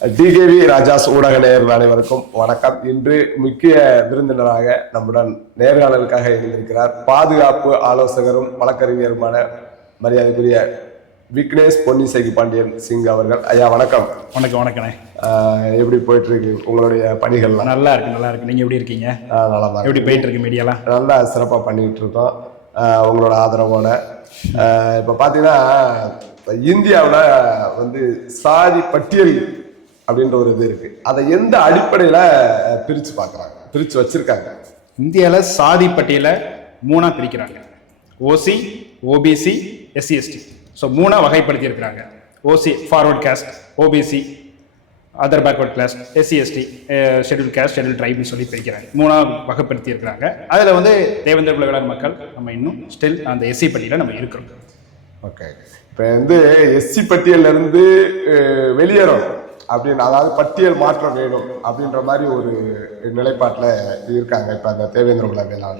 DKV Raja's ஊடக நேயர்கள் அனைவருக்கும் வணக்கம். இன்று முக்கிய விருந்தினராக நம்முடன் நேர்காணலுக்காக இருந்திருக்கிறார் பாதுகாப்பு ஆலோசகரும் வழக்கறிஞருமான மரியாதைக்குரிய விக்னேஷ் பொன்னிசைக்கு பாண்டியன் சிங் அவர்கள். ஐயா வணக்கம். வணக்கம் வணக்கண்ணே. எப்படி போயிட்டு இருக்கு உங்களுடைய பணிகள்லாம்? நல்லா இருக்கு நல்லா இருக்கு. நீங்க எப்படி இருக்கீங்க? நல்லா தான் எப்படி போயிட்டு இருக்கு மீடியாலாம்? நல்லா சிறப்பாக பண்ணிக்கிட்டு இருக்கோம். உங்களோட ஆதரவோட. இப்போ பார்த்தீங்கன்னா இந்தியாவில் வந்து சாதி பட்டியல் அப்படின்ற ஒரு இது இருக்கு. அதை எந்த அடிப்படையில் பிரித்து பார்க்குறாங்க? பிரித்து வச்சிருக்காங்க. இந்தியாவில் சாதி பட்டியலை மூணா பிரிக்கிறாங்க. OC OBC SC ST so மூணா வகைப்படுத்தி இருக்கிறாங்க OC forward caste OBC other backward class SC ST schedule caste schedule ட்ரைப்னு சொல்லி பிரிக்கிறாங்க. மூணா வகைப்படுத்தி இருக்கிறாங்க அதில் வந்து தேவேந்திர குலகலார் மக்கள் நம்ம இன்னும் ஸ்டில் அந்த எஸ்சி பட்டியலில் நம்ம இருக்கிறோம். ஓகே இப்போ வந்து எஸ்சி பட்டியல்லேருந்து வெளியேறும். அப்படின்னு அதாவது பட்டியல் மாற்றம் வேணும் அப்படின்ற மாதிரி ஒரு நிலைப்பாட்டில் இருக்காங்க இப்போ அந்த தேவேந்திர குல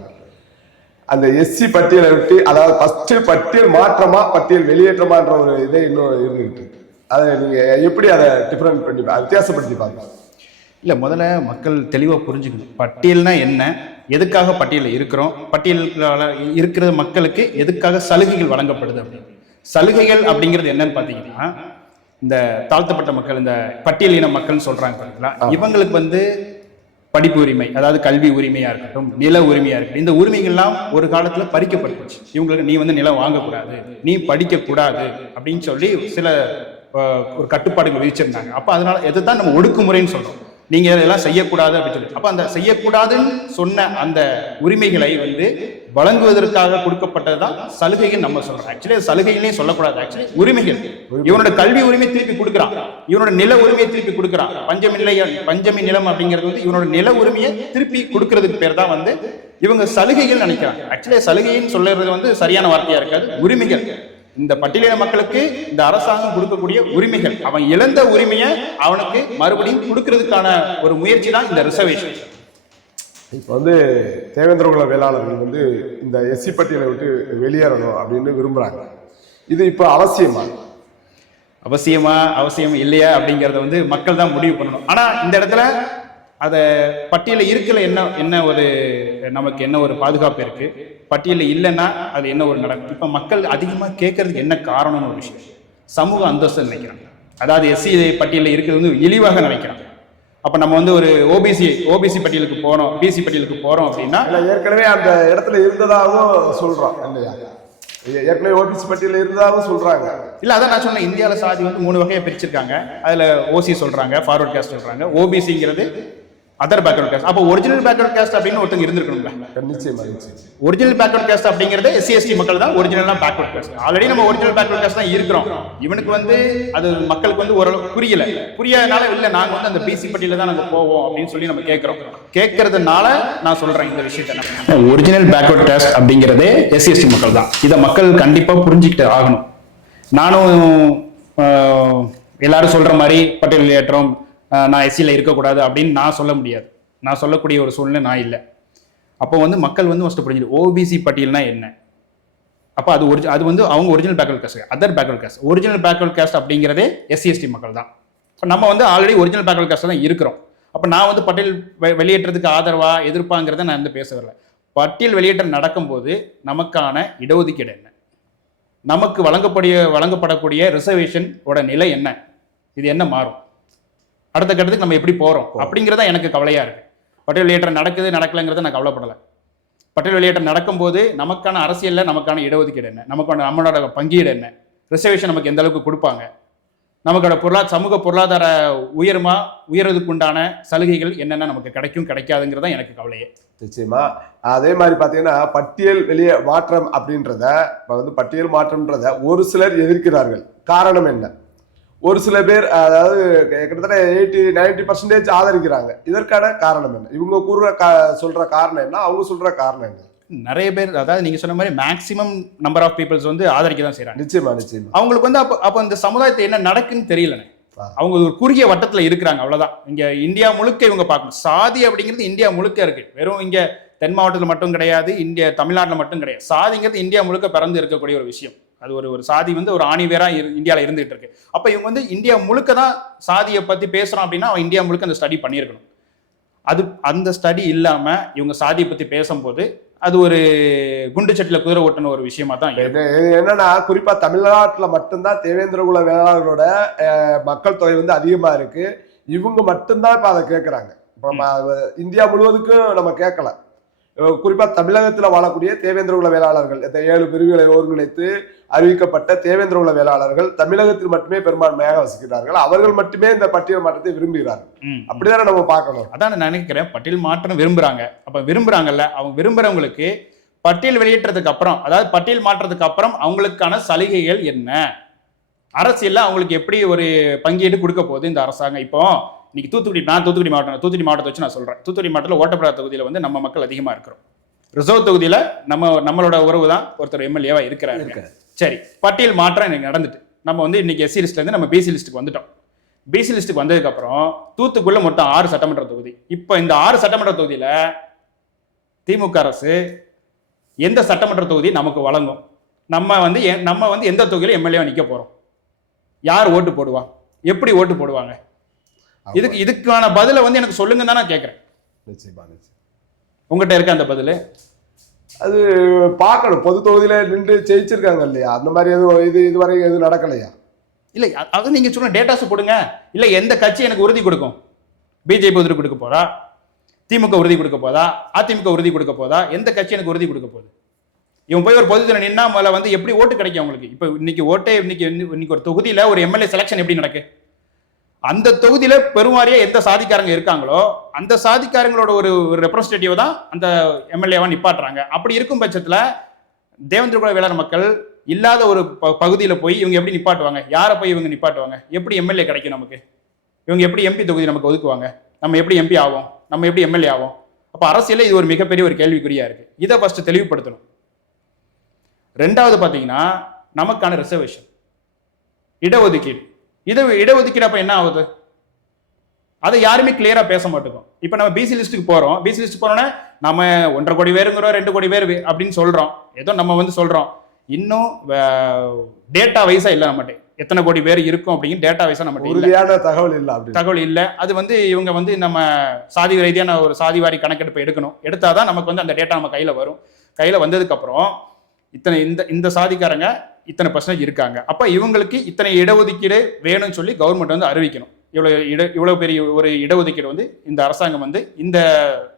அந்த எஸ்சி பட்டியலை விட்டு அதாவது ஃபஸ்ட்டு பட்டியல் மாற்றமா பட்டியல் வெளியேற்றமான்ற ஒரு இதே இன்னும் இருந்துகிட்டு அதை நீங்கள் எப்படி அதை டிஃப்ரெண்ட் பண்ணி வித்தியாசப்படுத்தி பார்க்கலாம். இல்லை முதல்ல மக்கள் தெளிவாக புரிஞ்சுக்கணும். பட்டியல்னா என்ன? எதுக்காக பட்டியலில் இருக்கிறோம்? பட்டியலில் இருக்கிற மக்களுக்கு எதுக்காக சலுகைகள் வழங்கப்படுது அப்படின்னு. சலுகைகள் அப்படிங்கிறது என்னன்னு பார்த்தீங்கன்னா இந்த தாழ்த்தப்பட்ட மக்கள் இந்த பட்டியல் இன மக்கள்னு சொல்றாங்க பார்த்தீங்களா இவங்களுக்கு வந்து படிப்பு உரிமை அதாவது கல்வி உரிமையா இருக்கட்டும் நில உரிமையா இருக்கட்டும் இந்த உரிமைகள்லாம் ஒரு காலத்துல பறிக்கப்பட்டுச்சு. இவங்களுக்கு நீ வந்து நிலம் வாங்கக்கூடாது நீ படிக்க கூடாது அப்படின்னு சொல்லி சில ஒரு கட்டுப்பாடுகள் விதிச்சிருந்தாங்க. அப்ப அதனால எதுதான் நம்ம ஒடுக்குமுறைன்னு சொல்றோம். நீங்க இதெல்லாம் செய்யக்கூடாது அப்படின்னு சொல்லி அப்ப அந்த செய்யக்கூடாதுன்னு சொன்ன அந்த உரிமைகளை வந்து வழங்குவதற்காக கொடுக்கப்பட்டதுதான் சலுகைகள் நம்ம சொல்றோம். ஆக்சுவலி சலுகைகளையும் சொல்லக்கூடாது. ஆக்சுவலி உரிமைகள். இவனோட கல்வி உரிமை திருப்பி கொடுக்குறான். இவனோட நில உரிமையை திருப்பி கொடுக்குறான். பஞ்சமில்லை பஞ்சமி நிலம் அப்படிங்கிறது வந்து இவனோட நில உரிமையை திருப்பி கொடுக்கறதுக்கு பேர் தான் வந்து இவங்க சலுகைகள் நினைக்கிறாங்க. ஆக்சுவலி சலுகைன்னு சொல்றது வந்து சரியான வார்த்தையா இருக்காது. உரிமைகள். இந்த பட்டியலின மக்களுக்கு இந்த அரசாங்கம் கொடுக்கக்கூடிய உரிமைகள். அவன் இழந்த உரிமையை அவனுக்கு மறுபடியும் கொடுக்கறதுக்கான ஒரு முயற்சி தான் இந்த ரிசர்வேஷன் இப்போ வந்து தேவேந்திர குல வேளாளர்கள் வந்து இந்த எஸ்சி பட்டியலை விட்டு வெளியேறணும் அப்படின்னு விரும்புறாங்க. இது இப்போ அவசியமா? அவசியமா அவசியம் இல்லையா அப்படிங்கறத வந்து மக்கள் தான் முடிவு பண்ணணும். ஆனா இந்த இடத்துல அத பட்டியல இருக்கல என்ன என்ன ஒரு நமக்கு என்ன ஒரு பாதுகாப்பு இருக்கு? பட்டியல இல்லைன்னா அது என்ன ஒரு நடக்கும்? இப்ப மக்கள் அதிகமா கேட்கறதுக்கு என்ன காரணம்னு ஒரு விஷயம். சமூக அந்தஸ்து நினைக்கிறாங்க. அதாவது எஸ்சி பட்டியலில் இருக்கிறது வந்து இழிவாக நினைக்கிறாங்க. அப்ப நம்ம வந்து ஒரு ஓபிசி ஓபிசி பட்டியலுக்கு போறோம் பிசி பட்டியலுக்கு போறோம் அப்படின்னா இல்ல ஏற்கனவே அந்த இடத்துல இருந்ததாகவும் சொல்றோம் இல்லையா? ஏற்கனவே ஓபிசி பட்டியல இருந்ததாகவும் சொல்றாங்க. இல்ல அதான் நான் சொன்னேன் இந்தியால சாதி வந்து மூணு வகையா பிரிச்சிருக்காங்க. அதுல ஓசி சொல்றாங்க ஃபார்வர்ட் காஸ்ட் சொல்றாங்க. ஓபிசிங்கிறது அதர் பேக்வர்ட் காஸ்ட் அப்போ ஒரிஜினல் பேக்வர்ட் காஸ்ட் அப்படின்னு ஒருத்தங்க இருந்திருக்கணும்ல. நிச்சயமா ஒரிஜினல் பேக்வர்ட் காஸ்ட் அப்படிங்கிறது எஸ்சி எஸ்டி மக்கள் தான் ஒரிஜினலா பேக்வர்ட் காஸ்ட் ஆல்ரெடி நம்ம ஒரிஜினல் பேக்வர்ட் காஸ்ட் தான் இருக்கிறோம். இவனுக்கு வந்து அது மக்களுக்கு வந்து ஓரளவு புரியல. புரியாதனால இல்ல நாங்க வந்து அந்த பிசி பட்டியல தான் நாங்க போவோம் அப்படின்னு சொல்லி நம்ம கேட்கிறோம் கேட்கறதுனால நான் சொல்றேன் இந்த விஷயத்தை ஒரிஜினல் பேக்வர்ட் காஸ்ட் அப்படிங்கிறது எஸ்சி எஸ்டி மக்கள் தான். இதை மக்கள் கண்டிப்பா புரிஞ்சுக்கிட்டு ஆகணும். நானும் எல்லாரும் சொல்ற மாதிரி பட்டியல் ஏற்றம். நான் எஸ்சியில் இருக்கக்கூடாது அப்படின்னு நான் சொல்ல முடியாது. நான் சொல்லக்கூடிய ஒரு சூழ்நிலை நான் இல்லை. அப்போ வந்து மக்கள் வந்து ஃபஸ்ட்டு புரிஞ்சுது ஓபிசி பட்டியல்னா என்ன? அப்போ அது ஒரிஜி அது வந்து அவங்க original backward caste other backward caste original backward caste அப்படிங்கிறதே எஸ்சி எஸ்டி மக்கள் தான். இப்போ நம்ம வந்து ஆல்ரெடி ஒரிஜினல் பேக்வர்ட் காஸ்ட் தான் இருக்கிறோம். அப்போ நான் வந்து பட்டியல் வெ- வெளியேற்றத்துக்கு ஆதரவாக எதிர்ப்பாங்கிறத நான் வந்து பேச வரல பட்டியல் வெளியேற்றம் நடக்கும்போது நமக்கான இடஒதுக்கீடு என்ன? நமக்கு வழங்கக்கூடிய வழங்கப்படக்கூடிய ரிசர்வேஷன் ஓட நிலை என்ன? இது என்ன மாறும்? அடுத்த கட்டத்துக்கு நம்ம எப்படி போறோம்? அப்படிங்கிறதா எனக்கு கவலையா இருக்கு. பட்டியல் வெளியேற்றம் நடக்குது நடக்கலைங்கிறத நான் கவலைப்படலை. பட்டியல் வெளியேற்றம் நடக்கும்போது நமக்கான அரசியல்ல நமக்கான இடஒதுக்கீடு என்ன? நமக்கான நம்மளோட பங்கீடு என்ன? ரிசர்வேஷன் நமக்கு எந்த அளவுக்கு கொடுப்பாங்க? நமக்கோட பொருளா சமூக பொருளாதார உயருமா உயர்றதுக்கு உண்டான சலுகைகள் என்னென்ன நமக்கு கிடைக்கும் கிடைக்காதுங்கிறதா எனக்கு கவலையே. நிச்சயமா. அதே மாதிரி பாத்தீங்கன்னா பட்டியல் வெளியே மாற்றம் அப்படின்றத இப்ப வந்து பட்டியல் மாற்றம்ன்றத ஒரு சிலர் எதிர்க்கிறார்கள். காரணம் என்ன? ஒரு சில பேர் அதாவது கிட்டத்தட்ட எயிட்டி நைன்டி பர்சன்டேஜ் ஆதரிக்கிறாங்க. இதற்கான காரணம் என்ன? இவங்க கூறுற கா- சொல்ற காரணம் என்ன? அவங்க சொல்ற காரணம் என்ன? நிறைய பேர் அதாவது நீங்க சொன்ன மாதிரி மேக்ஸிமம் நம்பர் ஆஃப் பீப்புள்ஸ் வந்து ஆதரிக்க தான் செய்றாங்க. நிச்சயமா நிச்சயமா. அவங்களுக்கு வந்து அப்போ அப்போ இந்த சமுதாயத்தை என்ன நடக்குன்னு தெரியலண்ணே. அவங்க ஒரு குறுகிய வட்டத்துல இருக்கிறாங்க அவ்வளவுதான். இங்க இந்தியா முழுக்க இவங்க பார்க்கணும். சாதி அப்படிங்கிறது இந்தியா முழுக்க இருக்கு. வெறும் இங்க தென் மாவட்டத்தில் மட்டும் கிடையாது இந்தியா தமிழ்நாட்டில் மட்டும் கிடையாது. சாதிங்கிறது இந்தியா முழுக்க பிறந்து இருக்கக்கூடிய ஒரு விஷயம். அது ஒரு ஒரு சாதி வந்து ஒரு ஆணிவேரா இரு- இந்தியால இருந்துகிட்டு இருக்கு. அப்ப இவங்க வந்து இந்தியா முழுக்க தான் சாதியை பத்தி பேசுறோம் அப்படின்னா அவன் இந்தியா முழுக்க அந்த ஸ்டடி பண்ணியிருக்கணும். அது அந்த ஸ்டடி இல்லாம இவங்க சாதியை பத்தி பேசும்போது அது ஒரு குண்டு சட்டில குதிரை ஓட்டுன ஒரு விஷயமா தான் என்னன்னா குறிப்பா தமிழ்நாட்டுல மட்டும்தான் தேவேந்திர குல வேளாளர்களோட மக்கள் தொகை வந்து அதிகமா இருக்கு. இவங்க மட்டும்தான் இப்ப அதை கேட்கறாங்க இப்ப இந்தியா முழுவதுக்கும் நம்ம கேட்கல அஹ், குறிப்பா தமிழகத்துல வாழக்கூடிய தேவேந்திர குல வேளாளர்கள் இந்த ஏழு பிரிவுகளை ஒருங்கிணைத்து அறிவிக்கப்பட்ட தேவேந்திர குல வேளாளர்கள் தமிழகத்தில் மட்டுமே பெரும்பான்மையாக வசிக்கிறார்கள். அவர்கள் மட்டுமே இந்த பட்டியல் மாற்றத்தை விரும்புகிறார்கள். அப்படிதானே நம்ம பார்க்கணும். அதான் நான் நினைக்கிறேன். பட்டியல் மாற்றம் விரும்புறாங்க. அப்ப விரும்புறாங்கல்ல அவங்க விரும்புறவங்களுக்கு பட்டியல் வெளியேற்றதுக்கு அப்புறம் அதாவது பட்டியல் மாற்றத்துக்கு அப்புறம் அவங்களுக்கான சலுகைகள் என்ன? அரசியல்ல அவங்களுக்கு எப்படி ஒரு பங்கீடு கொடுக்க போகுது இந்த அரசாங்கம்? இப்போ இன்னைக்கு தூத்துக்குடி நான் தூத்துக்குடி மாவட்டம் தூத்துக்குடி மாவட்டத்தை வச்சு நான் சொல்றேன். தூத்துக்குடி மாவட்டத்தில் ஓட்டப்படாத தொகுதியில வந்து நம்ம மக்கள் அதிகமா இருக்கிறோம். ரிசர்வ் தொகுதியில நம்ம நம்மளோட உறவு தான் ஒருத்தர் எம்எல்ஏவா இருக்கிறாரு. இருக்காரு. சரி பட்டியல் மாற்றம் எனக்கு நடந்துட்டு. நம்ம வந்து இன்னைக்கு எஸ்சி லிஸ்ட்ல இருந்து நம்ம பிசி லிஸ்ட்டுக்கு வந்துட்டோம். பிசி லிஸ்ட்டுக்கு வந்ததுக்கு அப்புறம் தூத்துக்குள்ள மொத்தம் ஆறு சட்டமன்ற தொகுதி. இப்போ இந்த ஆறு சட்டமன்ற தொகுதியில திமுக அரசு எந்த சட்டமன்ற தொகுதி நமக்கு வழங்கும்? நம்ம வந்து நம்ம வந்து எந்த தொகுதியில எம்எல்ஏ நிக்க போறோம்? யார் ஓட்டு போடுவா? எப்படி ஓட்டு போடுவாங்க? இதுக்கு இதுக்கான பதிலை வந்து எனக்கு சொல்லுங்க தான் நான் கேட்கறேன் நிச்சயமா நிச்சயம். உங்ககிட்ட இருக்க அந்த பதில்? அது பார்க்கணும். பொது தொகுதியில நின்று ஜெயிச்சிருக்காங்க இல்லையா? அந்த மாதிரி எதுவும் இது இதுவரை எதுவும் நடக்கலையா? இல்ல அது நீங்க சொன்ன டேட்டாஸ் கொடுங்க இல்ல எந்த கட்சி எனக்கு உறுதி கொடுக்கும்? பிஜேபி உறுதி கொடுக்க போதா? திமுக உறுதி கொடுக்க போதா? அதிமுக உறுதி கொடுக்க போதா? எந்த கட்சி எனக்கு உறுதி கொடுக்க போகுது? இவன் போய் ஒரு பொதுத்துல நின்னா முதல்ல வந்து எப்படி ஓட்டு கிடைக்கும் உங்களுக்கு இப்போ இன்னைக்கு ஓட்டே இன்னைக்கு இன்னி- இன்னைக்கு ஒரு தொகுதியில ஒரு எம்எல்ஏ செலெக்ஷன் எப்படி நடக்கு? அந்த தொகுதியில பெருவாரியா எந்த சாதிக்காரங்க இருக்காங்களோ அந்த சாதிக்காரங்களோட ஒரு ஒரு ரெப்ரஸன்டேட்டிவ் தான் அந்த எம்எல்ஏவா நிப்பாட்டுறாங்க. அப்படி இருக்கும் பட்சத்துல தேவேந்திரகுல வேளாண் மக்கள் இல்லாத ஒரு ப- பகுதியில போய் இவங்க எப்படி நிப்பாட்டுவாங்க? யாரை போய் இவங்க நிப்பாட்டுவாங்க? எப்படி எம்எல்ஏ கிடைக்கும் நமக்கு? இவங்க எப்படி எம்பி தொகுதி நமக்கு ஒதுக்குவாங்க? நம்ம எப்படி எம்பி ஆகும் நம்ம எப்படி எம்எல்ஏ ஆகும் அப்போ அரசியல இது ஒரு மிகப்பெரிய ஒரு கேள்விக்குறியா இருக்கு. இதை ஃபர்ஸ்ட் தெளிவுபடுத்தணும். ரெண்டாவது பார்த்தீங்கன்னா நமக்கான ரிசர்வேஷன் இடஒதுக்கீடு. இட இடஒதுக்கீடு அப்ப என்ன ஆகுது? அதை யாருமே கிளியரா பேச மாட்டோம். இப்போ நம்ம பிசி லிஸ்ட்டுக்கு போறோம். பிசி லிஸ்ட் போறோம்னா நம்ம ஒன்றரை கோடி பேருங்கிறோம் ரெண்டு கோடி பேர் அப்படின்னு சொல்றோம். ஏதோ நம்ம வந்து சொல்றோம். இன்னும் டேட்டா வைஸா இல்ல நம்மகிட்ட. எத்தனை கோடி பேர் இருக்கும் அப்படிங்கிற டேட்டா வைஸா நம்ம இல்ல. உறுதியான தகவல் இல்லை அப்படி தகவல் இல்லை. அது வந்து இவங்க வந்து நம்ம சாதி ரீதியான ஒரு சாதிவாரி கணக்கெடுப்பு எடுக்கணும். எடுத்தாதான் நமக்கு வந்து அந்த டேட்டா நம்ம கையில வரும். கையில வந்ததுக்கு அப்புறம் இத்தனை இந்த இந்த சாதிக்காரங்க இத்தனை பர்சன்டேஜ் இருக்காங்க. அப்ப இவங்களுக்கு இத்தனை இடஒதுக்கீடு வேணும்னு சொல்லி கவர்மெண்ட் வந்து அறிவிக்கணும். இவ்வளவு இட இவ்வளவு பெரிய ஒரு இடஒதுக்கீடு வந்து இந்த அரசாங்கம் வந்து இந்த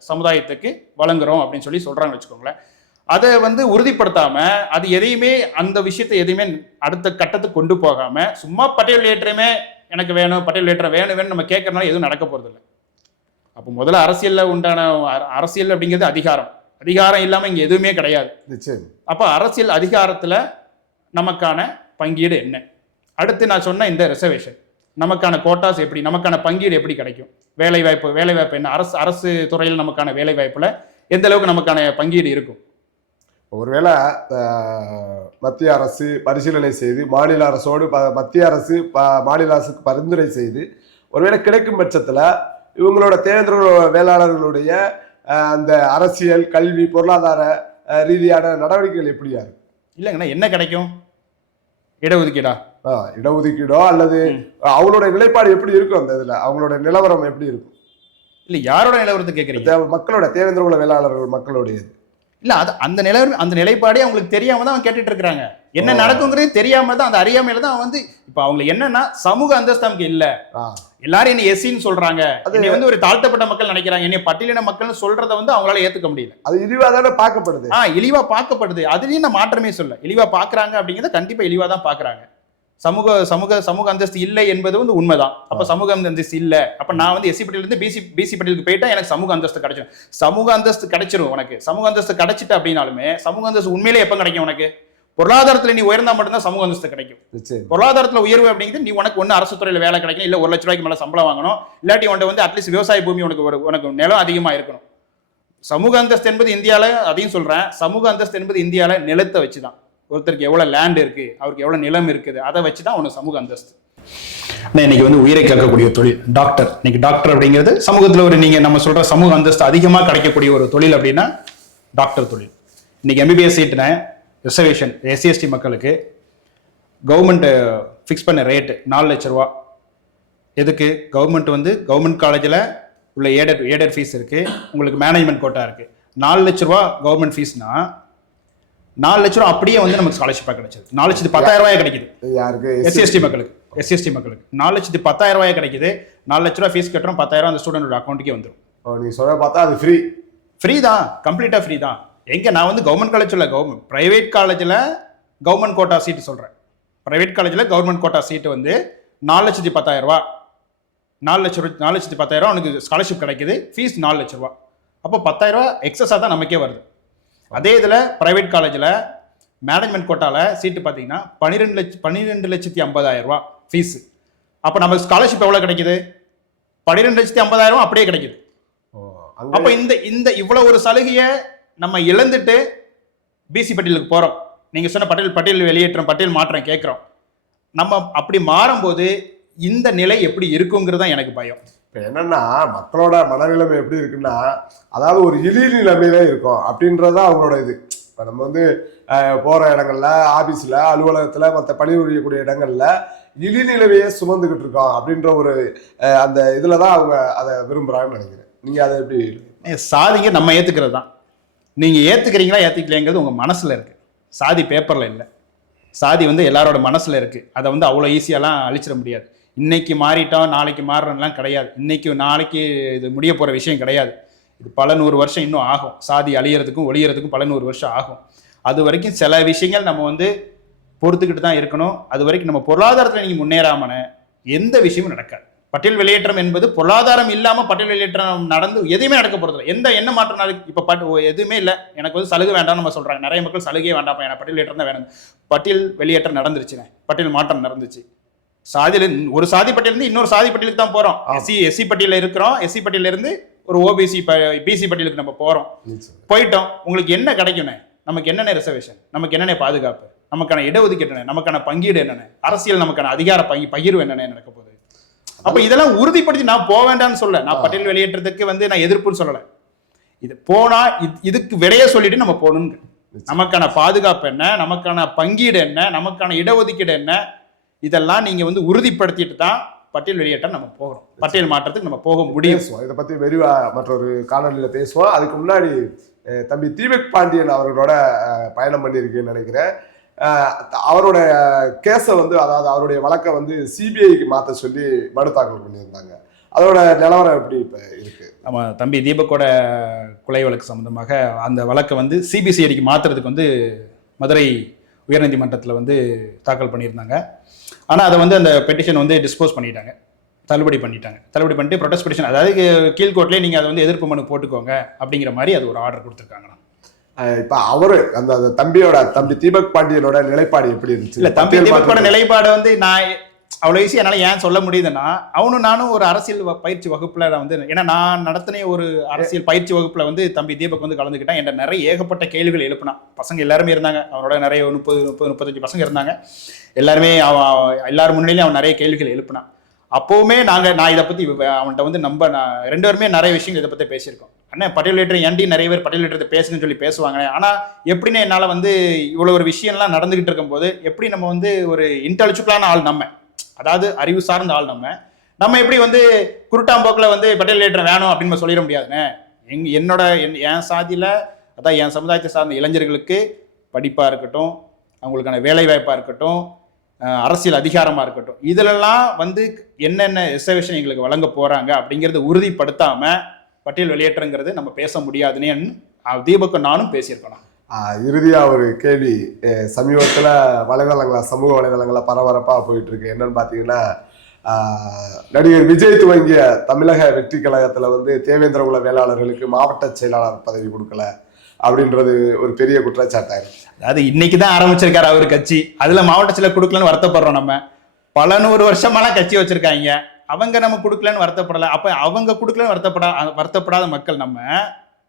சமுதாயத்துக்கு வழங்குறோம் அப்படின்னு சொல்லி சொல்கிறாங்கன்னு வச்சுக்கோங்களேன். அதை வந்து உறுதிப்படுத்தாம அது எதையுமே அந்த விஷயத்தை எதையுமே அடுத்த கட்டத்துக்கு கொண்டு போகாம சும்மா பட்டியல் ஏற்றமே எனக்கு வேணும் பட்டியல் ஏற்றம் வேணும் வேணும் நம்ம கேட்கறதுனால எதுவும் நடக்க போறது இல்லை அப்போ முதல்ல அரசியல்ல உண்டான அரசியல் அப்படிங்கிறது அதிகாரம். அதிகாரம் இல்லாம இங்க எதுவுமே கிடையாது. அப்போ அரசியல் அதிகாரத்துல நமக்கான பங்கீடு என்ன? அடுத்து நான் சொன்ன இந்த ரிசர்வேஷன் நமக்கான கோட்டாஸ் எப்படி? நமக்கான பங்கீடு எப்படி கிடைக்கும்? வேலை வாய்ப்பு வேலை வாய்ப்பு என்ன? அரசு அரசு துறையில் நமக்கான வேலை வாய்ப்புல எந்த அளவுக்கு நமக்கான பங்கீடு இருக்கும்? ஒருவேளை மத்திய அரசு பரிசீலனை செய்து மாநில அரசோடு மத்திய அரசு மாநில அரசுக்கு பரிந்துரை செய்து ஒருவேளை கிடைக்கும் பட்சத்துல இவங்களோட தேர்தல் வேளாளர்களுடைய அந்த அரசியல் கல்வி பொருளாதார ரீதியான நடவடிக்கைகள் எப்படியா இருக்கும் இல்லைங்கண்ணா என்ன கிடைக்கும்? இடஒதுக்கீடா? ஆ, இடஒதுக்கீடோ அல்லது அவங்களோட நிலைப்பாடு எப்படி இருக்கும் அந்த இதுல? அவங்களோட நிலவரம் எப்படி இருக்கும்? இல்ல யாரோட நிலவரத்தை கேட்குறீங்க? மக்களோட தேவேந்திர குல வேளாளர்கள் மக்களுடையது. இல்ல அது அந்த நிலை அந்த நிலைப்பாடே அவங்களுக்கு தெரியாம தான் அவங்க கேட்டுட்டு இருக்காங்க என்ன. நடக்குங்கிறது தெரியாம தான் அந்த அறியாமையில தான் வந்து இப்ப அவங்களுக்கு என்னன்னா சமூக அந்தஸ்து நமக்கு இல்ல. எல்லாரும் என்ன எஸ்சின்னு சொல்றாங்க. என்னை வந்து ஒரு தாழ்த்தப்பட்ட மக்கள் நினைக்கிறாங்க. என்னை பட்டியலின மக்கள்னு சொல்றத வந்து அவங்களால ஏத்துக்க முடியல. அது இழிவா தானே பார்க்கப்படுது? ஆ இழிவா பார்க்கப்படுது. அதுலயும் நான் மாற்றமே சொல்ல இழிவா பாக்குறாங்க அப்படிங்கறத கண்டிப்பா இழிவா தான் பாக்குறாங்க சமூக சமூக சமூக அந்தஸ்து இல்லை என்பது வந்து உண்மைதான். அப்ப சமூக அந்தஸ்து இல்ல. அப்ப நான் வந்து எஸ்சி பட்டியல இருந்து பிசி பிசி பட்டியலுக்கு போயிட்டா எனக்கு சமூக அந்தஸ்து கிடைச்சிடும் சமூக அந்தஸ்து கிடைச்சிரும் உனக்கு. சமூக அந்தஸ்து கிடைச்சிட்டு அப்படின்னாலுமே சமூக அந்தஸ்து உண்மையிலே எப்ப கிடைக்கும் உனக்கு? பொருளாதாரத்துல நீ உயர்ந்தா மட்டும்தான் சமூக அந்தஸ்து கிடைக்கும். பொருளாதாரத்துல உயர்வு அப்படிங்கிறது நீ உனக்கு ஒண்ணு அரசு துறையில வேலை கிடைக்கணும் இல்ல ஒரு லட்ச ரூபாய்க்கு மேல சம்பளம் வாங்கணும் இல்லாட்டி உன்ட்ட வந்து அட்லீஸ்ட் விவசாய பூமி உனக்கு ஒரு உனக்கு நிலம் அதிகமா இருக்கணும். சமூக அந்தஸ்து என்பது இந்தியால அதையும் சொல்றேன் சமூக அந்தஸ்து என்பது இந்தியால நிலத்தை வச்சுதான். ஒருத்தருக்கு எவ்வளவு லேண்ட் இருக்கு அவருக்கு எவ்வளவு நிலம் இருக்குது அதை வச்சுதான் உனக்கு சமூக அந்தஸ்து. இன்னைக்கு வந்து உயிரை காக்கக்கூடிய தொழில் டாக்டர் இன்னைக்கு டாக்டர் அப்படிங்கிறது சமூகத்துல ஒரு நீங்க நம்ம சொல்ற சமூக அந்தஸ்து அதிகமா கிடைக்கக்கூடிய ஒரு தொழில் அப்படின்னா டாக்டர் தொழில். இன்னைக்கு எம்பிபிஎஸ் சீட்டுன ரிசர்வேஷன் எஸ்சிஎஸ்டி மக்களுக்கு கவர்மெண்ட் ஃபிக்ஸ் பண்ண ரேட்டு நாலு லட்ச ரூபா. எதுக்கு? கவர்மெண்ட் வந்து கவர்மெண்ட் காலேஜில் உள்ள ஏடட் ஏடட் ஃபீஸ் இருக்குது உங்களுக்கு மேனேஜ்மெண்ட் கோட்டா இருக்குது நாலு லட்ச ரூபா கவர்மெண்ட் ஃபீஸ்னா நாலு லட்ச ரூபா அப்படியே வந்து நமக்கு ஸ்காலர்ஷிப்பாக கிடைச்சது நாலு லட்சத்து பத்தாயிரம் ரூபாய் கிடைக்குது. யாருக்கு? எஸ்சி எஸ்டி மக்களுக்கு. எஸ்சி எஸ்டி மக்களுக்கு. நாலு லட்சத்து பத்தாயிரம் ரூபாய் கிடைக்குது. நாலு லட்ச ரூபா ஃபீஸ் கட்டுறோம் பத்தாயிரம் அந்த ஸ்டூடெண்டோட அக்கௌண்ட்டுக்கே வந்துடும் நீங்க சொல்ல பார்த்தா அது ஃப்ரீ ஃப்ரீ தான். கம்ப்ளீட்டாக ஃப்ரீ தான். எங்கே நான் வந்து கவர்மெண்ட் காலேஜ் இல்லை கவர்மெண்ட் ப்ரைவேட் காலேஜில் கவர்மெண்ட் கோட்டா சீட்டு சொல்கிறேன் ப்ரைவேட் காலேஜில் கவர்மெண்ட் கோட்டா சீட்டு வந்து நாலு லட்சத்தி பத்தாயிரம் ரூபா. நாலு லட்ச ரூபா நாலு லட்சத்தி பத்தாயிரம் ரூபா உனக்கு ஸ்காலர்ஷிப் கிடைக்குது. ஃபீஸ் நாலு லட்ச ரூபா. அப்போ பத்தாயிரம் ரூபா எக்ஸஸாக தான் நமக்கே வருது. அதே இதில் ப்ரைவேட் காலேஜில் மேனேஜ்மெண்ட் கோட்டாவில் சீட்டு பார்த்தீங்கன்னா பன்னிரெண்டு லட்ச பன்னிரெண்டு லட்சத்தி ஐம்பதாயிரம் ரூபா ஃபீஸு அப்போ நமக்கு ஸ்காலர்ஷிப் எவ்வளோ கிடைக்குது? பன்னிரெண்டு லட்சத்தி ஐம்பதாயிரம் அப்படியே கிடைக்குது. அப்ப இந்த இந்த இவ்வளவு ஒரு சலுகையை நம்ம இழந்துட்டு பிசி பட்டியலுக்கு போறோம். நீங்க சொன்ன பட்டியல் பட்டியல் வெளியேற்றம் பட்டியல் மாற்றம் கேட்கிறோம். நம்ம அப்படி மாறும்போது இந்த நிலை எப்படி இருக்குங்கிறது தான் எனக்கு பயம். இப்ப என்னன்னா மக்களோட மனநிலைமை எப்படி இருக்குன்னா அதாவது ஒரு இழி நிலைமையில இருக்கும் அப்படின்றதான் அவங்களோட இது. இப்ப நம்ம வந்து போற இடங்கள்ல ஆபீஸ்ல அலுவலகத்துல மற்ற பணிபுரியக்கூடிய இடங்கள்ல இழி நிலைமையை சுமந்துகிட்டு இருக்கோம் அப்படின்ற ஒரு அந்த இதுலதான் அவங்க அதை விரும்புறாங்கன்னு நினைக்கிறேன். நீங்க அதை எப்படி சாதிங்க நம்ம ஏத்துக்கிறது தான் நீங்கள் ஏற்றுக்கிறீங்களா ஏற்றுக்கலையங்கிறது உங்கள் மனசில் இருக்குது சாதி பேப்பரில் இல்லை. சாதி வந்து எல்லாரோட மனசில் இருக்குது அதை வந்து அவ்வளோ ஈஸியாலாம் அழிச்சிட முடியாது. இன்னைக்கு மாறிட்டோம் நாளைக்கு மாறுறோம்லாம் கிடையாது. இன்னைக்கு நாளைக்கு இது முடிய போகிற விஷயம் கிடையாது. இது பல நூறு வருஷம் இன்னும் ஆகும். சாதி அழியிறதுக்கும் ஒழியறதுக்கும் பல நூறு வருஷம் ஆகும். அது வரைக்கும் சில விஷயங்கள் நம்ம வந்து பொறுத்துக்கிட்டு தான் இருக்கணும். அது வரைக்கும் நம்ம பொருளாதாரத்தில் நீங்கள் முன்னேறாமன எந்த விஷயமும் நடக்காது. பட்டியல் வெளியேற்றம் என்பது பொருளாதாரம் இல்லாம பட்டியல் வெளியேற்றம் நடந்து எதுவுமே நடக்க போறது எந்த என்ன மாற்றம் இப்ப பட் எதுவுமே இல்லை. எனக்கு வந்து சலுகை வேண்டாம்னு நம்ம சொல்றாங்க. நிறைய மக்கள் சலுகையே வேண்டாம். எனக்கு பட்டியல் வெளியேற்றம் தான் வேணும் பட்டியல் வெளியேற்றம் நடந்துருச்சுங்க. பட்டியல் மாற்றம் நடந்துச்சு. சாதியில ஒரு சாதி பட்டியல இருந்து இன்னொரு சாதி பட்டியலுக்கு தான் போறோம். ஆமா. எஸ்சி எஸ்சி பட்டியல இருக்கிறோம். எஸ்சி பட்டியல இருந்து ஒரு ஓபிசி பிசி பட்டியலுக்கு நம்ம போறோம். நிச்சயம். போயிட்டோம். உங்களுக்கு என்ன கிடைக்குண்ணே நமக்கு என்னென்ன ரிசர்வேஷன் நமக்கு என்னென்ன பாதுகாப்பு? நமக்கான இடஒதுக்கீடு நமக்கான பங்கீடு என்னென்ன? அரசியல் நமக்கான அதிகார பங்கி பகிர்வு என்னென்ன நடக்க போகுது? அப்ப இதெல்லாம் உறுதிப்படுத்தி நான் போக வேண்டாம்னு சொல்ல நான் பட்டியல் வெளியேற்றத்துக்கு வந்து நான் எதிர்ப்புன்னு சொல்லல. இது போனா இது- இதுக்கு விடைய சொல்லிட்டு நம்ம போகணுங்க. நமக்கான பாதுகாப்பு என்ன? நமக்கான பங்கீடு என்ன? நமக்கான இடஒதுக்கீடு என்ன? இதெல்லாம் நீங்க வந்து உறுதிப்படுத்திட்டு தான் பட்டியல் வெளியேற்றம் நம்ம போகிறோம் பட்டியல் மாற்றத்துக்கு நம்ம போக முடியும். இதை பத்தி விரிவா மற்றொரு காணொலியில பேசுவோம். அதுக்கு முன்னாடி தம்பி தீபக் பாண்டியன் அவர்களோட பயணம் பண்ணியிருக்கேன்னு நினைக்கிறேன். அவரோட கேஸை வந்து அதாவது அவருடைய வழக்கை வந்து சிபிஐக்கு மாற்ற சொல்லி மனு தாக்கல் பண்ணியிருந்தாங்க. அதோட நிலவரம் எப்படி இப்போ இருக்கு? நம்ம தம்பி தீபக்கோட கொலை வழக்கு சம்பந்தமாக அந்த வழக்கை வந்து சிபிசிஐடிக்கு மாற்றுறதுக்கு வந்து மதுரை உயர்நீதிமன்றத்தில் வந்து தாக்கல் பண்ணியிருந்தாங்க. ஆனால் அதை வந்து அந்த பெட்டிஷன் வந்து டிஸ்போஸ் பண்ணிட்டாங்க. தள்ளுபடி பண்ணிட்டாங்க. தள்ளுபடி பண்ணிட்டு ப்ரொடெஸ்ட் பெட்டிஷன் அதாவது கீழ்கோர்ட்லேயே நீங்கள் அதை வந்து எதிர்ப்பு மனு போட்டுக்கோங்க அப்படிங்கிற மாதிரி அது ஒரு ஆர்டர் கொடுத்துருக்காங்கண்ணா இப்ப அவரு அந்த தம்பியோட தம்பி தீபக் பாண்டியனோட நிலைப்பாடு எப்படி இருந்துச்சு? இல்ல தம்பி தீபக்கோட நிலைப்பாடு வந்து நான் அவ்வளோ ஈஸி என்னால் ஏன் சொல்ல முடியுதுன்னா அவனும் நானும் ஒரு அரசியல் பயிற்சி வகுப்புல நான் வந்து ஏன்னா நான் நடத்தின ஒரு அரசியல் பயிற்சி வகுப்புல வந்து தம்பி தீபக் வந்து கலந்துக்கிட்டான். என்கிட்ட நிறைய ஏகப்பட்ட கேள்விகள் எழுப்பினான். பசங்க எல்லாருமே இருந்தாங்க. அவனோட நிறைய முப்பது முப்பது முப்பத்தஞ்சு பசங்க இருந்தாங்க. எல்லாருமே அவன் எல்லாரும் முன்னிலையும் அவன் நிறைய கேள்விகள் எழுப்பினான். அப்போவுமே நாங்க நான் இதை பத்தி வ- அவன்கிட்ட வந்து நம்ப நான் ரெண்டு பேருமே நிறைய விஷயங்கள் இதை பத்தி பேசியிருக்கோம். அண்ணன் பட்டியல் லேட்டர் ஏன்டி நிறைய பேர் பட்டியலேட்டர் லேட்டத்தை பேசுங்கன்னு சொல்லி பேசுவாங்க ஆனால் எப்படின்னு என்னால் வந்து இவ்வளோ ஒரு விஷயம்லாம் நடந்துகிட்டு இருக்கும்போது எப்படி நம்ம வந்து ஒரு இன்டெலிஜிபிளான ஆள் நம்ம அதாவது அறிவு சார்ந்த ஆள் நம்ம நம்ம எப்படி வந்து குருட்டாம்போக்கில் வந்து பட்டியல் லேட்டர் வேணும் அப்படின்னு நம்ம சொல்லிட முடியாதுண்ணே. எங் என்னோட என் என் சாதியில் அதான் என் சமுதாயத்தை சார்ந்த இளைஞர்களுக்கு படிப்பாக இருக்கட்டும் அவங்களுக்கான வேலை வாய்ப்பாக இருக்கட்டும் அரசியல் அதிகாரமாக இருக்கட்டும் இதிலெல்லாம் வந்து என்னென்ன ரிசர்வேஷன் எங்களுக்கு வழங்க போகிறாங்க அப்படிங்கிறத உறுதிப்படுத்தாமல் பட்டியல் வெளியேற்றங்கிறது நம்ம பேச முடியாதுன்னு தீபக்கும் நானும் பேசியிருக்கணும். ஆஹ் இறுதியா ஒரு கேள்வி. சமீபத்துல வலைதளங்கள சமூக வலைதளங்கள பரபரப்பா போயிட்டு இருக்கு என்னன்னு பாத்தீங்கன்னா ஆஹ் நடிகர் விஜய் துவங்கிய தமிழக வெற்றி கழகத்துல வந்து தேவேந்திர குல வேளாளர்களுக்கு மாவட்ட செயலாளர் பதவி கொடுக்கல அப்படின்றது ஒரு பெரிய குற்றச்சாட்டா இருக்கு அதாவது இன்னைக்கு தான் ஆரம்பிச்சிருக்காரு அவர் கட்சி. அதுல மாவட்ட சிலர் கொடுக்கலன்னு வருத்தப்படுறோம் நம்ம. பல நூறு வருஷமெல்லாம் கட்சி வச்சிருக்காங்க. அவங்க நம்ம கொடுக்கலன்னு வருத்தப்படல. அப்ப அவங்க கொடுக்கலன்னு வருத்தப்படா வருத்தப்படாத மக்கள் நம்ம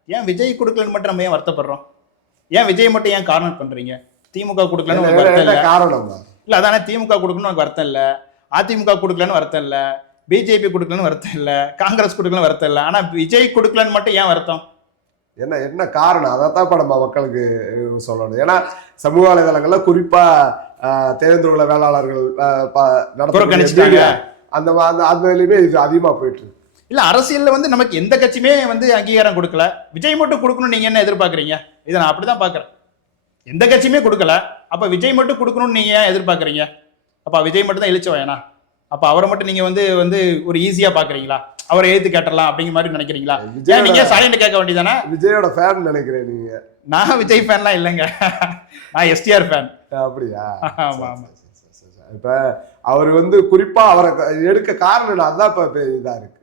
ஏன் விஜய் கொடுக்கலன்னு மட்டும் நம்ம ஏன் வருத்தப்படுறோம்? ஏன் விஜய் மட்டும் ஏன் காரணம் பண்றீங்க? திமுக கொடுக்கலன்னு வருத்தம் இல்ல? காரணம் தான் இல்ல அதானே திமுக கொடுக்கணும்னு உனக்கு வருத்தம் இல்ல? அதிமுக கொடுக்கலன்னு வருத்தம் இல்ல? பிஜேபி கொடுக்கலன்னு வருத்தம் இல்ல? காங்கிரஸ் கொடுக்கலன்னு வருத்தம் இல்ல? ஆனா விஜய் கொடுக்கலன்னு மட்டும் ஏன் வருத்தம்? என்ன என்ன காரணம்? அதைத்தான் இப்ப நம்ம மக்களுக்கு சொல்லணும். ஏன்னா சமூக வலைதளங்கள்ல குறிப்பா ஆஹ், தேவேந்திர குல வேளாளர்கள் ஆஹ், அந்த அந்த அதுலயுமே இது அதிகமா போயிட்டு இல்ல அரசியல்ல வந்து நமக்கு எந்த கட்சியுமே வந்து அங்கீகாரம் கொடுக்கல. விஜய் மட்டும் கொடுக்கணும்னு நீங்க என்ன எதிர்பார்க்கறீங்க? இதை நான் அப்படிதான் பாக்குறேன் எந்த கட்சியுமே கொடுக்கல. அப்ப விஜய் மட்டும் கொடுக்கணும்னு நீங்க ஏன் எதிர்பார்க்கறீங்க? அப்ப விஜய் மட்டும் தான் இழிச்ச வேணா அப்ப அவரை மட்டும் நீங்க வந்து வந்து ஒரு ஈஸியா பாக்குறீங்களா அவரை எழுத்து கேட்டலாம் அப்படிங்கிற மாதிரி நினைக்கிறீங்களா? விஜயோட- ஏன் நீங்க சைலண்ட் கேட்க வேண்டியதானே விஜயோட ஃபேன் நினைக்கிறேன் நீங்க. நான் விஜய் ஃபேன்லாம் இல்லைங்க. நான் எஸ்டிஆர் ஃபேன் அப்படியா? ஆமா ஆமா. சரி, சரி, சரி. இப்ப அவர் வந்து குறிப்பா அவரை எடுக்க காரணம்? அதான் இப்ப இப்ப இதா இருக்கு.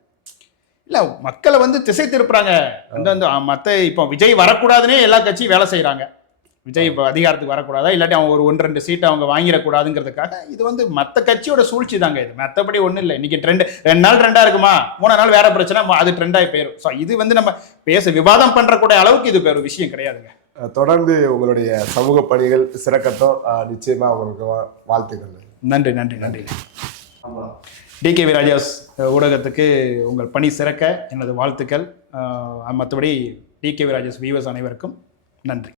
இல்ல மக்களை வந்து திசை திருப்புறாங்க. அந்த மத்த இப்போ விஜய் வரக்கூடாதுன்னே எல்லா கட்சியும் வேலை செய்றாங்க. விஜய் இப்போ அதிகாரத்துக்கு வரக்கூடாதா? இல்லாட்டி அவங்க ஒரு ஒன்று ரெண்டு சீட்டை அவங்க வாங்கிடக்கூடாதுங்கிறதுக்காக இது வந்து மத்த கட்சியோட சூழ்ச்சி தாங்க இது. மத்தபடி ஒண்ணும் இல்லை. இன்னைக்கு ட்ரெண்ட் ரெண்டு நாள் ட்ரெண்டா இருக்குமா? மூணு நாள் வேற பிரச்சனை. அது ட்ரெண்டாகி போயிடும் ஸோ இது வந்து நம்ம பேச விவாதம் பண்றக்கூடிய அளவுக்கு இது ஒரு விஷயம் கிடையாதுங்க. தொடர்ந்து உங்களுடைய சமூக பணிகள் சிறக்கட்டும். அஹ் நிச்சயமா உங்களுக்கு வாழ்த்துக்கள். நன்றி நன்றி நன்றி. டி டிகே விராஜாஸ் ஊடகத்துக்கு உங்கள் பணி சிறக்க எனது வாழ்த்துக்கள். அஹ் மற்றபடி டிகே விராஜாஸ் வியூவர்ஸ் அனைவருக்கும் நன்றி.